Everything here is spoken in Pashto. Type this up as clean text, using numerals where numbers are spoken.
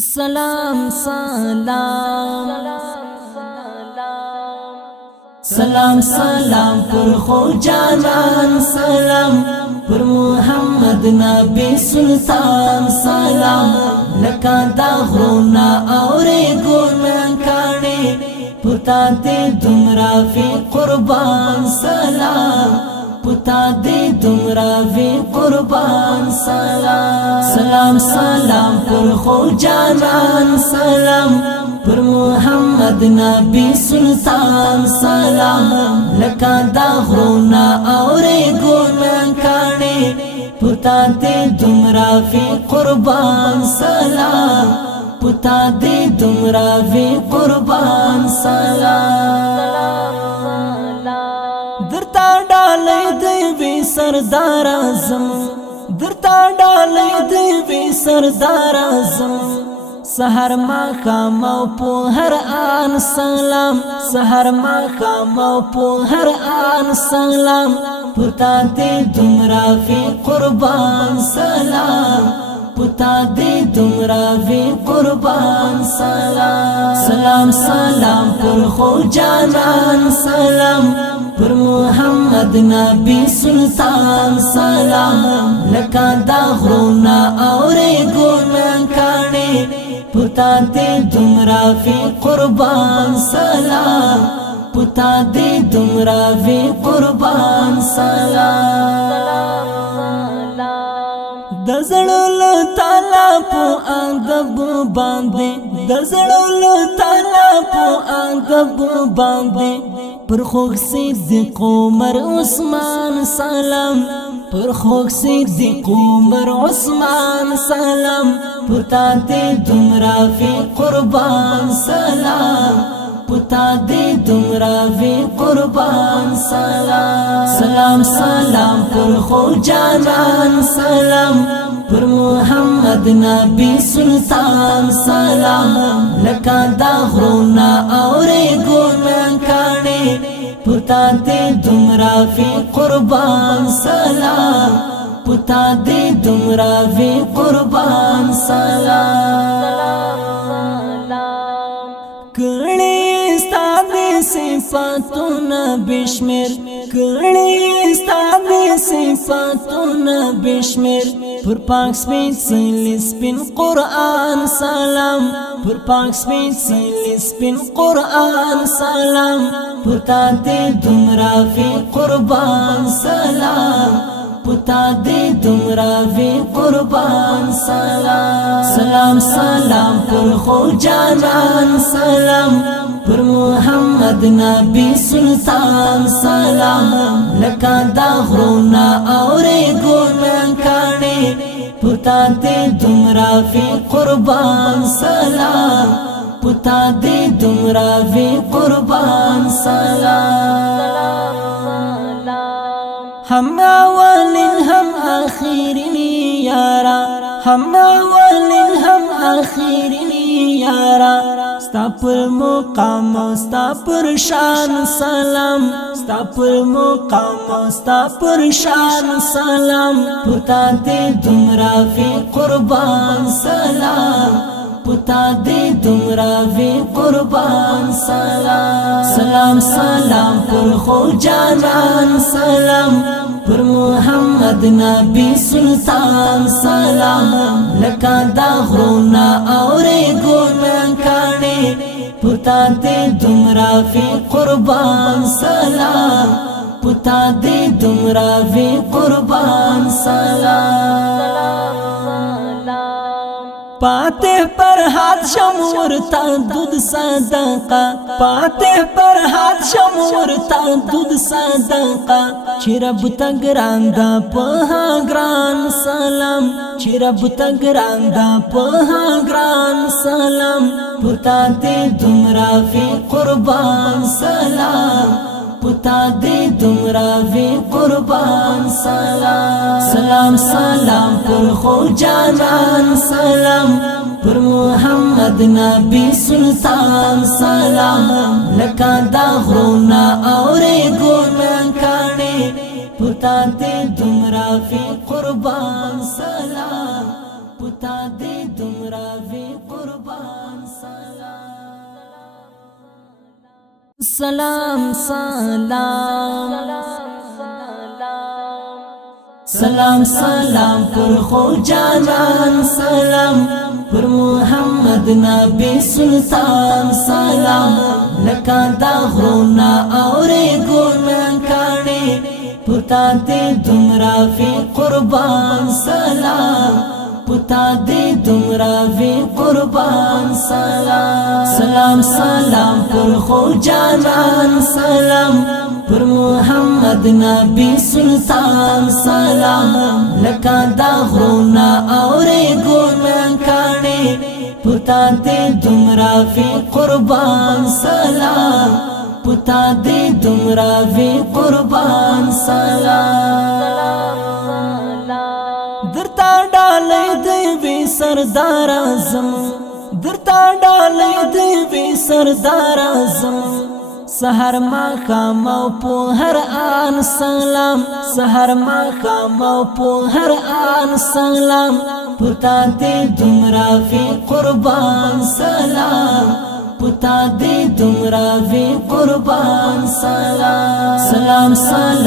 سلام سلام سلام سلام پر خو جانان سلام پر محمد نبی سلطان سلام لکا دا غرونا اوری گونان کانی پتا دے دمرا فی قربان سلام پتا دے دمرا فی قربان سلام سلام سلام پر خو جانان سلام پر محمد نبی سلطان سلام لکا دا غرونا اوری گونان کانی پتا دے دمرا فی قربان سلام پتا دے دمرا فی قربان سلام درتا ڈالی دیوی سردار اعظم درتا ڈالی دیوی سردار اعظم سحر ما خامو پو ہر آن سلام سحر ما خامو پو ہر آن سلام پتا دے دمرا فی قربان سلام پتا دے دمرا فی قربان سلام سلام سلام پر خو جانان سلام پر محمد نبی سلطان سلام لکا دا غرونا اوری گونان کانی پتا دے دمرا فی قربان سلام پتا دے دمرا فی قربان سلام دزړل تعالی په ادب باندې دزړل تعالی په ادب باندې پر خوږ صدیق عمر عثمان سلام پر خوږ صدیق عمر عثمان سلام پتا دې دمرا فی قربان سلام پتا دے دمرا فی قربان سلام سلام سلام پر خو جانان سلام پر محمد نبی سلطان سلام لکا دا غرونا اوری گونان کانی پتا دے دمرا فی قربان سلام پتا دے دمرا فی قربان سلام کڑی صفاتنا بشمیر کړي ستاسو صفاتنا بشمیر پر پاک سپین سپین قرآن سلام پر پاک سپین سپین قرآن سلام پتا دې دمرا فی قربان سلام پتا دې دمرا فی قربان سلام سلام سلام پر خو جانان سلام پر محمد نبی سلطان سلام لکا دا غرونا اوری گونان کانی پتا دے دمرا فی قربان سلام پتا دے دمرا فی قربان سلام ہم اولین ہم آخرین یارا ہم اولین ہم آخرین یارا ستا پر مقام ستا پر شان سلام ستا پر مقام ستا پر شان سلام پتا دے دمرا فی قربان سلام پتا دے دمرا فی قربان سلام سلام سلام پر خو جانان سلام پر محمد نبی سلطان سلام لکا دا غرونا اوری گونان کانی پتا دے دمرا فی قربان سلام پتا دے دمرا فی قربان سلام پاتح پر ہاتھ شمور تا دودھ صدقہ پاتح پر ہاتھ شمور تا دودھ صدقہ چرب تگراندا پہا گران سلام چرب تگراندا پہا گران سلام پتا دے دمرا فی قربان سلام پتا دے دمرا فی قربان سلام سلام سلام پر خو جانان سلام پر محمد نبی سلطان سلام لکا دا غرونا اوری گونان کانی پتا دے دمرا فی قربان سلام پتا دے دمرا فی قربان قربان سلام سلام سلام سلام پر خو جانان سلام پر محمد نبی سلطان سلام لکا دا غرونا اوری گونان کانی پتا دی دمرا فی قربان سلام پتا دی دمرا فی قربان سلام سلام سلام پر خو جانان سلام پر محمد نبی سلطان سلام لکا دا غرونا اوری گونان کانی پتا دی دمرا فی قربان سلام پتا دی دمرا فی قربان سلام درتا ڈالی دیوی سردار اعظم درتا ڈالی دیوی سردار اعظم سحر ما خامو پو هر آن سلام سحر ما خامو پو هر آن سلام پتا دی دمرا فی قربان سلام پتا دی دمرا فی قربان سلام سلام سلام